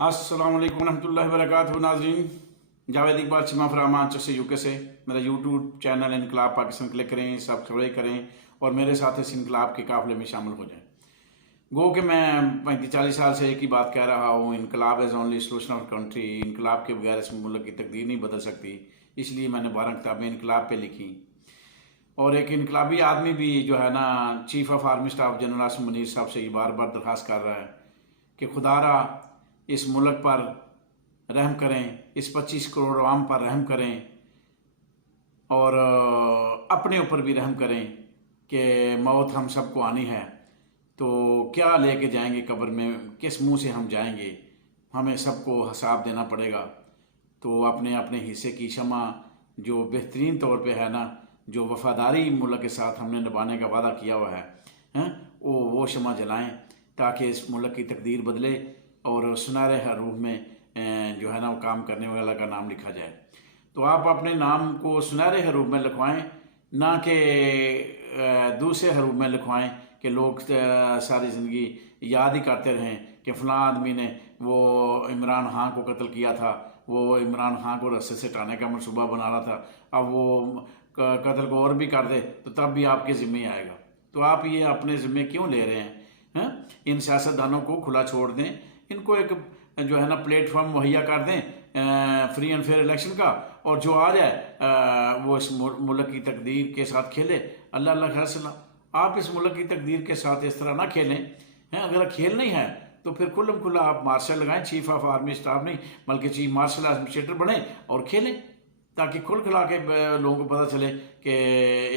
अस्सलाम वालेकुम रहमतुल्लाहि व बरकातहू। नाज़रीन, जावेद इकबाल चिमा फरामान से यूके से मेरा यूट्यूब चैनल इनकलाब पाकिस्तान क्लिक करें, सब्सक्राइब करें और मेरे साथ इस इनकलाब के काफ़िले में शामिल हो जाएं। गो कि मैं 35-40 साल से एक ही बात कह रहा हूँ, इनकलाब is only solution of country. इनकलाब के बगैर इस मुल्क की तकदीर नहीं बदल सकती। इसलिए मैंने 12 किताबें इनकलाब पे लिखी। और एक इनकलाबी आदमी भी जो है ना, chief of army staff general Asim Munir साहब से ये बार बार दरख्वास्त कर रहा है कि खुदारा इस मुल्क पर रहम करें, इस 25 करोड़ आवाम पर रहम करें और अपने ऊपर भी रहम करें कि मौत हम सबको आनी है, तो क्या लेके जाएंगे कब्र में, किस मुंह से हम जाएंगे, हमें सबको हिसाब देना पड़ेगा। तो अपने अपने हिस्से की शमा जो बेहतरीन तौर पे है ना, जो वफादारी मुल्क के साथ हमने निभाने का वादा किया हुआ है, वो शमा जलाएं ताकि इस मुल्क की तकदीर बदले और सुनहरे हरूफ में जो है ना वो काम करने वाला का नाम लिखा जाए। तो आप अपने नाम को सुनहरे हरूफ में लिखवाएं, ना कि दूसरे हरूफ में लिखवाएं कि लोग सारी ज़िंदगी याद ही करते रहें कि फ़लाँ आदमी ने वो इमरान खान को कत्ल किया था, वो इमरान खान को रस्से से हटाने का मनसूबा बना रहा था, अब वो कत्ल को और भी कर दे तो तब भी आपके ज़िम्मे आएगा। तो आप ये अपने ज़िम्मे क्यों ले रहे हैं? इन सियासतदानों को खुला छोड़ दें, इनको एक जो है ना प्लेटफॉर्म मुहैया कर दें फ्री एंड फेयर इलेक्शन का, और जो आ जाए वो इस मुल्क की तकदीर के साथ खेले। अल्लाह अल्लाह खैर सला। आप इस मुल्क की तकदीर के साथ इस तरह ना खेलें हैं। अगर खेल नहीं है तो फिर खुल्लम खुल्ला आप मार्शल लगाएं, चीफ ऑफ आर्मी स्टाफ नहीं बल्कि चीफ मार्शल एडमिनिस्ट्रेटर बने और खेलें, ताकि खुल खिला के लोगों को पता चले कि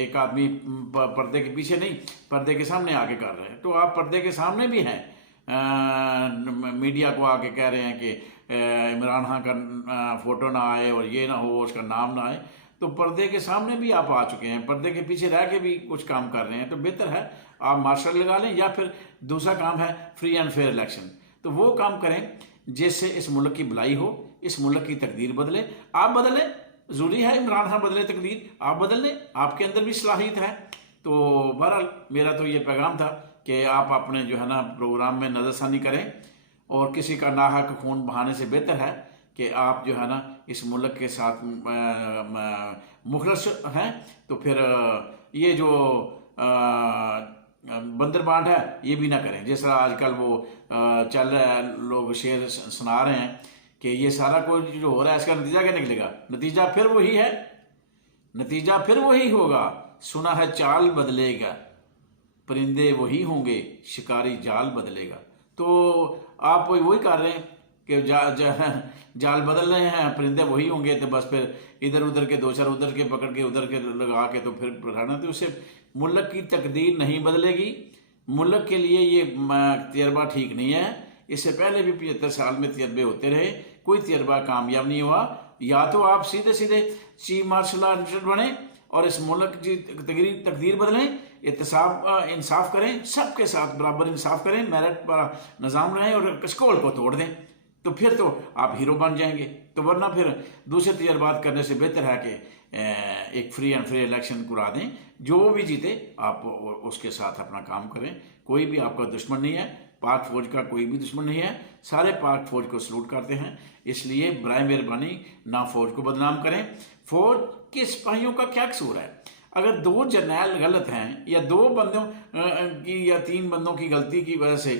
एक आदमी पर्दे के पीछे नहीं, पर्दे के सामने आके कर रहे हैं। तो आप पर्दे के सामने भी हैं, मीडिया को आके कह रहे हैं कि इमरान खान का फ़ोटो ना आए और ये ना हो, उसका नाम ना आए। तो पर्दे के सामने भी आप आ चुके हैं, पर्दे के पीछे रह के भी कुछ काम कर रहे हैं। तो बेहतर है आप मार्शल लगा लें, या फिर दूसरा काम है फ्री एंड फेयर इलेक्शन। तो वो काम करें जिससे इस मुल्क की भलाई हो, इस मुल्क की तकदीर बदले। आप बदलें, ज़रूरी है इमरान खान बदले तकदीर, आप बदल लें, आपके अंदर भी सलाहियत है। तो बहरहाल मेरा तो ये पैगाम था कि आप अपने जो है ना प्रोग्राम में नज़रसानी करें, और किसी का नाहक खून बहाने से बेहतर है कि आप जो है ना इस मुल्क के साथ मुखलस हैं। तो फिर ये जो बंदर बांट है ये भी ना करें। जिस तरह आजकल वो चल रहा है, लोग शेर सुना रहे हैं कि ये सारा कुछ जो हो रहा है इसका नतीजा क्या निकलेगा। नतीजा फिर वही है, नतीजा फिर वही होगा। सुना है चाल बदलेगा, परिंदे वही होंगे, शिकारी जाल बदलेगा। तो आप वही कर रहे हैं कि जाल बदल रहे हैं, परिंदे वही होंगे। तो बस फिर इधर उधर के दो चार उधर के पकड़ के उधर के लगा के तो फिर रहना, तो उससे मुल्क की तकदीर नहीं बदलेगी। मुल्क के लिए ये तजर्बा ठीक नहीं है। इससे पहले भी 75 साल में तजर्बे होते रहे, कोई तजर्बा कामयाब नहीं हुआ। या तो आप सीधे सीधे चीफ मार्शल आर्टिस्ट बने और इस मुल्क की तकदीर बदलें, इंसाफ करें, सबके साथ बराबर इंसाफ करें, मेरिट पर निज़ाम रहें और कशकोल को तोड़ दें। तो फिर तो आप हीरो बन जाएंगे। तो वरना फिर दूसरे तजर्बात करने से बेहतर है कि एक फ्री एंड फेयर इलेक्शन करा दें, जो भी जीते आप उसके साथ अपना काम करें। कोई भी आपका दुश्मन नहीं है, पाक फौज का कोई भी दुश्मन नहीं है, सारे पाक फौज को सलूट करते हैं। इसलिए बराए मेहरबानी ना फौज को बदनाम करें। फौज के सिपाहियों का क्या कसूर है? अगर 2 जर्नैल गलत हैं, या 2 बंदों की या 3 बंदों की गलती की वजह से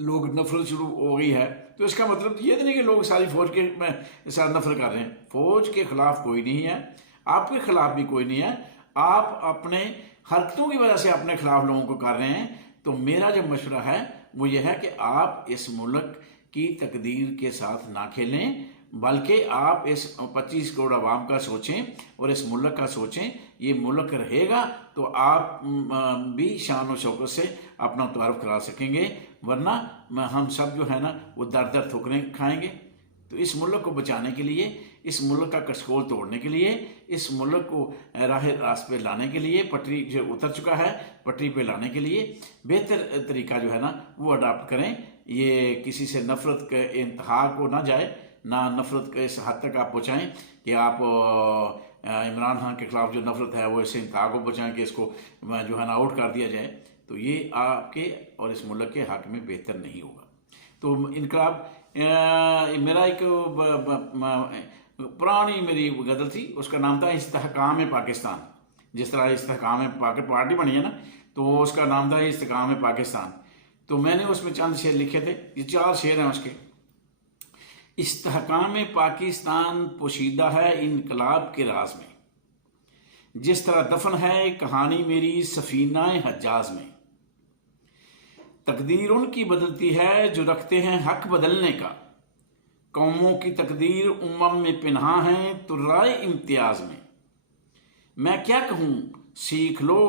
लोग नफरत शुरू हो गई है, तो इसका मतलब ये तो नहीं कि लोग सारी फौज के साथ नफरत कर रहे हैं। फौज के खिलाफ कोई नहीं है, आपके खिलाफ भी कोई नहीं है। आप अपने हरकतों की वजह से अपने खिलाफ लोगों को कर रहे हैं। तो मेरा जो मशवरा है वो ये है कि आप इस मुल्क की तकदीर के साथ ना खेलें, बल्कि आप इस 25 करोड़ आवाम का सोचें और इस मुल्क का सोचें। ये मुल्क रहेगा तो आप भी शान और शौकत से अपना तारुफ करा सकेंगे, वरना हम सब जो है ना वो दर दर ठोकरें खाएंगे। तो इस मुल्क को बचाने के लिए, इस मुल्क का कशकोल तोड़ने के लिए, इस मुल्क को रास्ते पे लाने के लिए, पटरी जो उतर चुका है पटरी पे लाने के लिए बेहतर तरीका जो है ना वो अडाप्ट करें। ये किसी से नफरत के इंतहा को ना जाए, ना नफरत के इस हद तक आप पहुँचाएँ कि आप इमरान खान के खिलाफ जो नफरत है वो इससे इंतहा को पहुँचाएँ कि इसको जो है ना आउट कर दिया जाए। तो ये आपके और इस मुल्क के हक में बेहतर नहीं होगा। तो इनकलाब मेरा एक पुरानी मेरी गज़ल थी, उसका नाम था इस्तेहकाम पाकिस्तान। जिस तरह इस्तेहकाम पार्टी बनी है ना, तो उसका नाम था इस्तेहकाम पाकिस्तान। तो मैंने उसमें चंद शेर लिखे थे, ये 4 शेर हैं उसके। इस्तेहकाम पाकिस्तान पोशीदा है इनकलाब के राज में, जिस तरह दफन है कहानी मेरी सफीना हज्जाज में। तकदीर उनकी बदलती है जो रखते हैं हक बदलने का, कौमों की तकदीर उम्मम में पिन्हा है तुर्राए इम्तियाज में। मैं क्या कहूँ सीख लो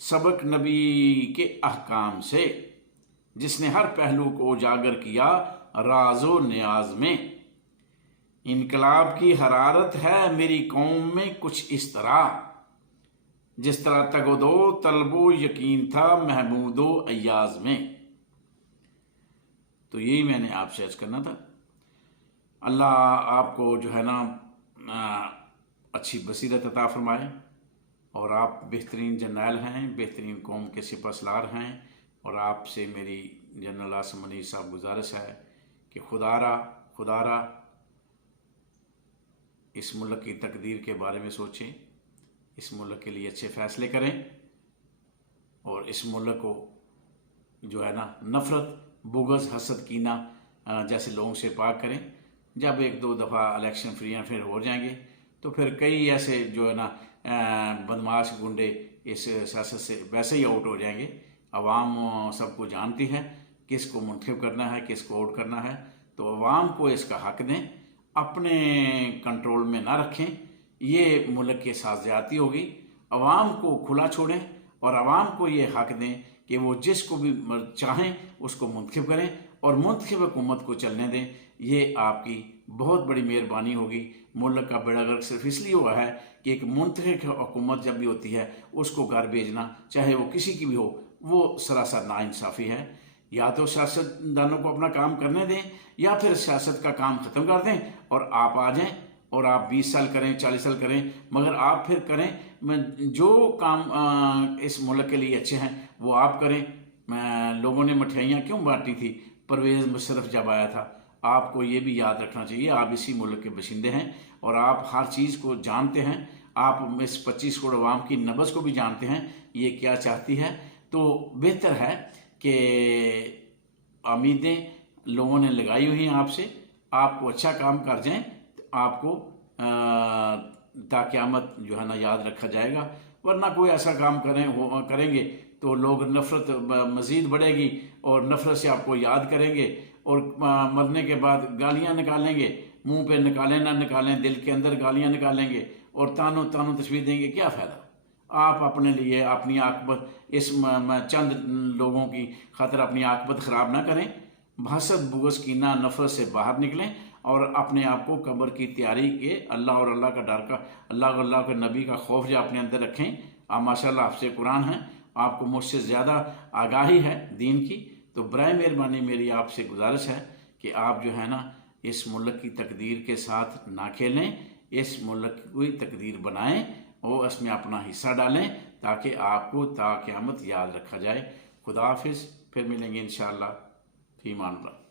सबक नबी के अहकाम से, जिसने हर पहलू को उजागर किया राजो न्याज में। इनकलाब की हरारत है मेरी कौम में कुछ इस तरह, जिस तरह तगोदो तलबो यकीन था महमूदो अय्याज में। तो यही मैंने आपसे अर्ज करना था। अल्लाह आपको जो है ना अच्छी बसीरत अता फरमाए, और आप बेहतरीन जर्नैल हैं, बेहतरीन कौम के सिपहसालार हैं, और आपसे मेरी जनरल आसिम मुनीर साहब गुजारिश है कि खुदारा इस मुल्क की तकदीर के बारे में सोचें, इस मुल्क के लिए अच्छे फ़ैसले करें, और इस मुल्क को जो है ना नफ़रत, बुग़्ज़, हसद, कीना जैसे लोगों से पाक करें। जब 1-2 दफ़ा इलेक्शन फ्री एंड फेयर हो जाएंगे तो फिर कई ऐसे जो है ना बदमाश गुंडे इस सियासत से वैसे ही आउट हो जाएंगे। अवाम सबको जानती है किसको मुंतखब करना है, किसको आउट करना है। तो अवाम को इसका हक दें, अपने कंट्रोल में ना रखें। ये मुल्क की साथ ज़्यादती होगी। अवाम को खुला छोड़ें और अवाम को ये हक दें कि वो जिसको भी चाहें उसको मुंतखब करें और मुंतखब हुकूमत को चलने दें। ये आपकी बहुत बड़ी मेहरबानी होगी। मुल्क का बेड़ा गर्क सिर्फ इसलिए हुआ है कि एक मुंतखब हुकूमत जब भी होती है उसको घर भेजना, चाहे वो किसी की भी हो, वो सरासर नाइंसाफ़ी है। या तो सियासतदानों को अपना काम करने दें या फिर सियासत का काम ख़त्म कर दें और आप आ जाएं और आप 20 साल करें, 40 साल करें, मगर आप फिर करें जो काम इस मुल्क के लिए अच्छे हैं वो आप करें। लोगों ने मठियाइयाँ क्यों बांटी थी परवेज़ मुशर्रफ जब आया था? आपको ये भी याद रखना चाहिए, आप इसी मुल्क के बशिंदे हैं और आप हर चीज़ को जानते हैं। आप इस 25 करोड़ अवाम की नब्ज़ को भी जानते हैं ये क्या चाहती है। तो बेहतर है कि उम्मीदें लोगों ने लगाई हुई हैं आपसे, आपको अच्छा काम कर जाएं तो आपको ताक़यामत जो है ना याद रखा जाएगा। वरना कोई ऐसा काम करेंगे तो लोग नफ़रत मज़ीद बढ़ेगी और नफ़रत से आपको याद करेंगे और मरने के बाद गालियाँ निकालेंगे, मुंह पे निकालें ना निकालें, दिल के अंदर गालियाँ निकालेंगे और तानों तस्वीर देंगे। क्या फ़ायदा? आप अपने लिए अपनी आकबत इस चंद लोगों की खातिर अपनी आकबत ख़राब ना करें। हसद, बुग़्ज़, कीना, नफ़रत से बाहर निकलें और अपने आप को कब्र की तैयारी के अल्लाह और अल्लाह का डर का, अल्लाह के नबी का खौफ जो अपने अंदर रखें। आप माशाअल्लाह आपसे कुरान हैं, आपको मुझसे ज़्यादा आगाही है दीन की। तो बराए मेहरबानी मेरी आपसे गुजारिश है कि आप जो है ना इस मुल्क की तकदीर के साथ ना खेलें, इस मुल्क की तकदीर बनाएं और इसमें अपना हिस्सा डालें ताकि आपको ता क़यामत याद रखा जाए। खुदा हाफिज़, फिर मिलेंगे इंशाअल्लाह। फ़ी अमान अल्लाह।